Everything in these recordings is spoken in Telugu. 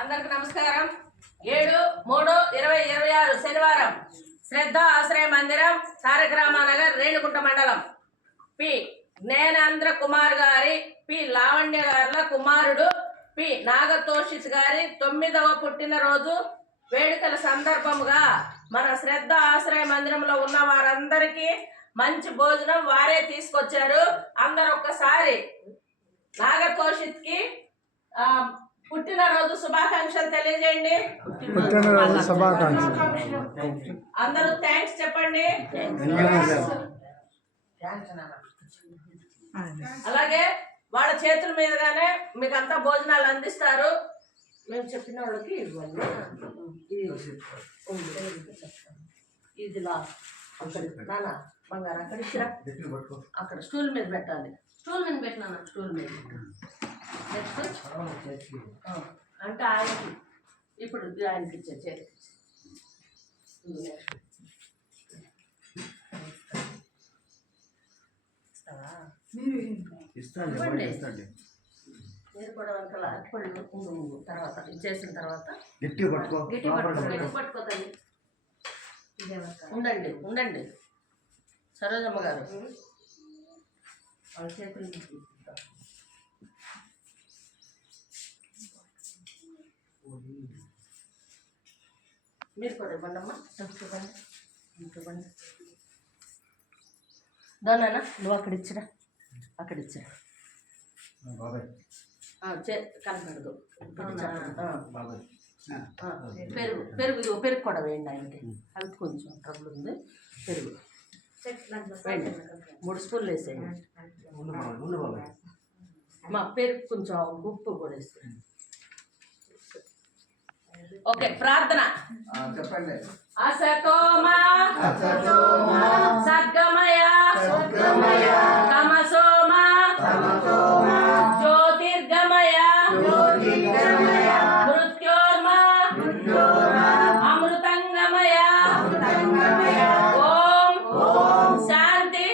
అందరికి నమస్కారం. 7/3/2026 శనివారం శ్రద్ధ ఆశ్రయ మందిరం తారక రామానగర్ రేణుగుంట మండలం పి జ్ఞానేంద్ర కుమార్ గారి పి లావణ్య గారుల కుమారుడు పి నాగతోషిత్ గారి 9వ పుట్టినరోజు వేడుకల సందర్భముగా మన శ్రద్ధ ఆశ్రయ మందిరంలో ఉన్న వారందరికీ మంచి భోజనం వారే తీసుకొచ్చారు. అందరూ ఒక్కసారి నాగతోషిత్ కి పుట్టినరోజు శుభాకాంక్షలు తెలియజేయండి. అందరూ థ్యాంక్స్ చెప్పండి. అలాగే వాళ్ళ చేతుల మీదుగానే మీకు అంతా భోజనాలు అందిస్తారు. మేము చెప్పిన వాళ్ళకి ఇవ్వండి. ఇది నానా బంగారు అక్కడ ఇచ్చిరా, అక్కడ స్టూల్ మీద పెట్టాలి. స్టూల్ మీద పెట్టినా, స్టూల్ మీద అంటే ఆయనకి ఇప్పుడు ఆయనకి ఇచ్చే చేతికి మీరు కూడా వెనకాల అరటిపళ్ళు తర్వాత ఇచ్చేసిన తర్వాత గట్టి పట్టుకోదండి. ఉండండి ఉండండి సరోజమ్మ గారు వాళ్ళ చేతులు మీరు కూడా ఇవ్వండమ్మా. ఇవ్వండి దానా నువ్వు అక్కడ ఇచ్చిరా, అక్కడ ఇచ్చిరా కనపడదు. పెరుగు పెరుగు పెరుగు కూడా వేయండి ఆయనకి. అవి కొంచెం ట్రబుల్ ఉంది. పెరుగు వేయండి, 3 స్పూన్లు వేసేయండి. మా పెరుగు కొంచెం ఉప్పు కూడా వేసేయండి. ఓకే, ప్రార్థన చెప్పండి. అసతోమా సద్గమయ తమసోమా జ్యోతిర్గమయ మృత్యోర్మా అమృతంగమయ. ఓం శాంతి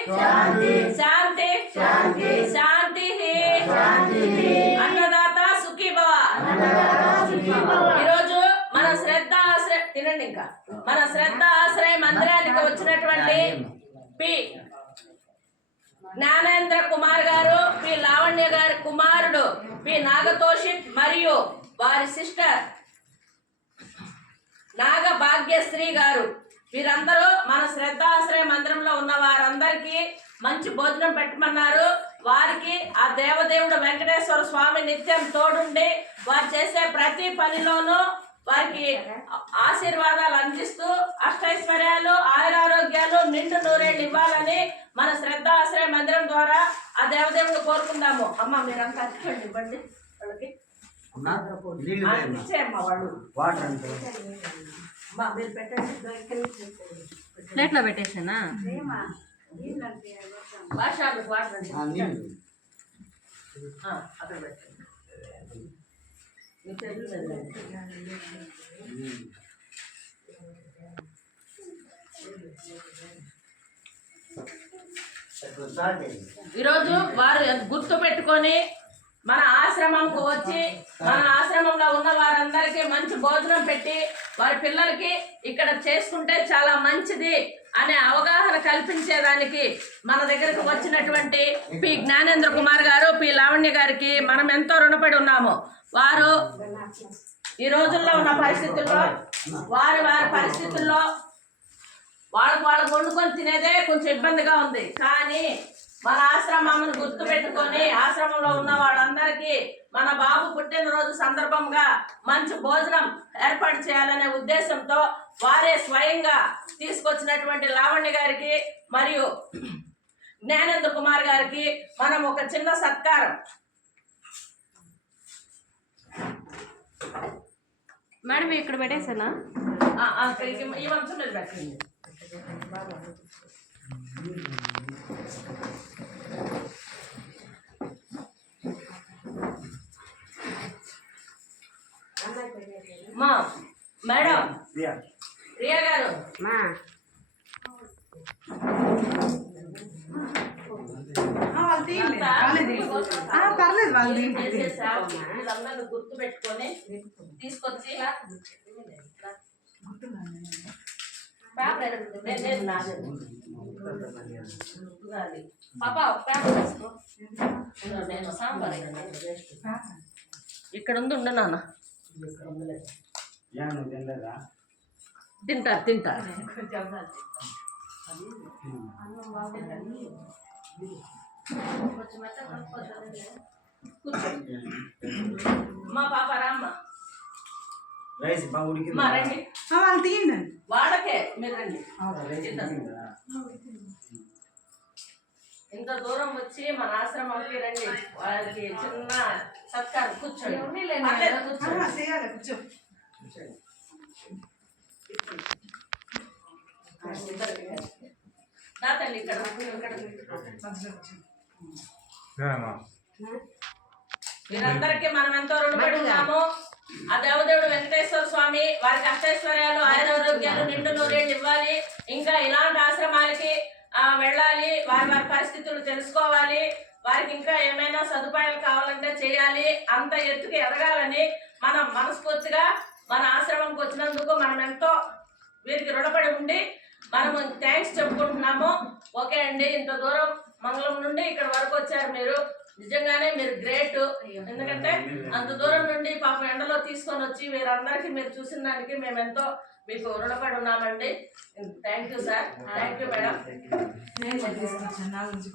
శాంతి శాంతి. అన్నదాత సుఖీభవ. ఈరోజు మన శ్రద్ధ ఆశ్రయ తినండి. ఇంకా మన శ్రద్ధ ఆశ్రయ మందిరానికి వచ్చినటువంటి పి జ్ఞానేంద్ర కుమార్ గారు, పి లావణ్య గారి కుమారుడు పి నాగతోషిత్ మరియు వారి సిస్టర్ నాగ భాగ్యశ్రీ గారు, వీరందరూ మన శ్రద్ధ ఆశ్రయ మందిరంలో ఉన్న వారందరికీ మంచి భోజనం పెట్టమన్నారు. వారికి ఆ దేవదేవుడు వెంకటేశ్వర స్వామి నిత్యం తోడుండి వారు చేసే ప్రతి పనిలోనూ వారికి ఆశీర్వాదాలు అందిస్తూ అష్టైశ్వర్యాలు ఆయురారోగ్యాలు నిండు నూరేళ్ళు ఇవ్వాలని మన శ్రద్ధ ఆశ్రయ మందిరం ద్వారా ఆ దేవదేవుడు కోరుకుందాము. అమ్మ మీరంతా అచ్చండి, ఇవ్వండి వాళ్ళకి. ఇచ్చేయమ్మా వాళ్ళు మీరు పెట్టండి. ప్లేట్లో పెట్టేసానా భాషా వాటర్ అక్కడ పెట్టండి. ఈరోజు వారు గుర్తు పెట్టుకొని మన ఆశ్రమంకు వచ్చి మన ఆశ్రమంలో ఉన్న వారందరికీ మంచి భోజనం పెట్టి వారి పిల్లలకి ఇక్కడ చేసుకుంటే చాలా మంచిది అనే అవగాహన కల్పించేదానికి మన దగ్గరకు వచ్చినటువంటి పి జ్ఞానేంద్ర కుమార్ గారు, పి లావణ్య గారికి మనం ఎంతో రుణపడి ఉన్నాము. వారు ఈ రోజుల్లో ఉన్న పరిస్థితుల్లో వారి పరిస్థితుల్లో వాళ్ళకు వండుకొని తినేదే కొంచెం ఇబ్బందిగా ఉంది. కానీ మన ఆశ్రమాన్ని గుర్తు పెట్టుకొని ఆశ్రమంలో ఉన్న వాళ్ళందరికీ మన బాబు పుట్టినరోజు సందర్భంగా మంచి భోజనం ఏర్పాటు చేయాలనే ఉద్దేశంతో వారే స్వయంగా తీసుకొచ్చినటువంటి లావణ్య గారికి మరియు జ్ఞానేంద్ర కుమార్ గారికి మనం ఒక చిన్న సత్కారం. మేడం ఇక్కడ పెట్టేసానా? ఈ వంశం మీద పెట్టండి. మా మేడం ప్రియా గారు పర్లేదు వాళ్ళు చేసేసాం. వీళ్ళందరినీ గుర్తు పెట్టుకొని తీసుకొచ్చి పాప పేపర్ తీసుకో. నేను సాంబార్ ఇక్కడ ఉండు నాన్న. తింటారు తింటారు. మా పాప రామ్మ మా రండి. వాళ్ళు తీయండి. వాళ్ళకే మీరు రండి. ఇంత దూరం వచ్చి మన ఆశ్రమానికి రండి. వాళ్ళకి చిన్న సత్కారం. కూర్చోండి. పర్లేదు, కూర్చోండి. చేయాలి కూర్చో. దాతండి ఇక్కడ మీరందరికీ మనం ఎంతో రుణపడి ఉన్నాము. ఆ దేవదేవుడు వెంకటేశ్వర స్వామి వారికి అష్టైశ్వర్యాలు, ఆయురారోగ్యాలు, నిండు నూరేళ్ళు ఇవ్వాలి. ఇంకా ఇలాంటి ఆశ్రమాలకి వెళ్ళాలి. వారి వారి పరిస్థితులు తెలుసుకోవాలి. వారికి ఇంకా ఏమైనా సదుపాయాలు కావాలంటే చేయాలి. అంత ఎత్తుకు ఎదగాలని మనం మనస్ఫూర్తిగా మన ఆశ్రమంకి వచ్చినందుకు మనం ఎంతో వీరికి రుణపడి ఉండి మనము థ్యాంక్స్ చెప్పుకుంటున్నాము. ఓకే అండి, ఇంత దూరం మంగళం నుండి ఇక్కడ వరకు వచ్చారు మీరు. నిజంగానే మీరు గ్రేట్. ఎందుకంటే అంత దూరం నుండి పాపం ఎండలో తీసుకొని వచ్చి వీరందరికీ మీరు చూసిన దానికి మేము ఎంతో మీకు రుణపడి ఉన్నామండి. Thank you sir. Thank you madam.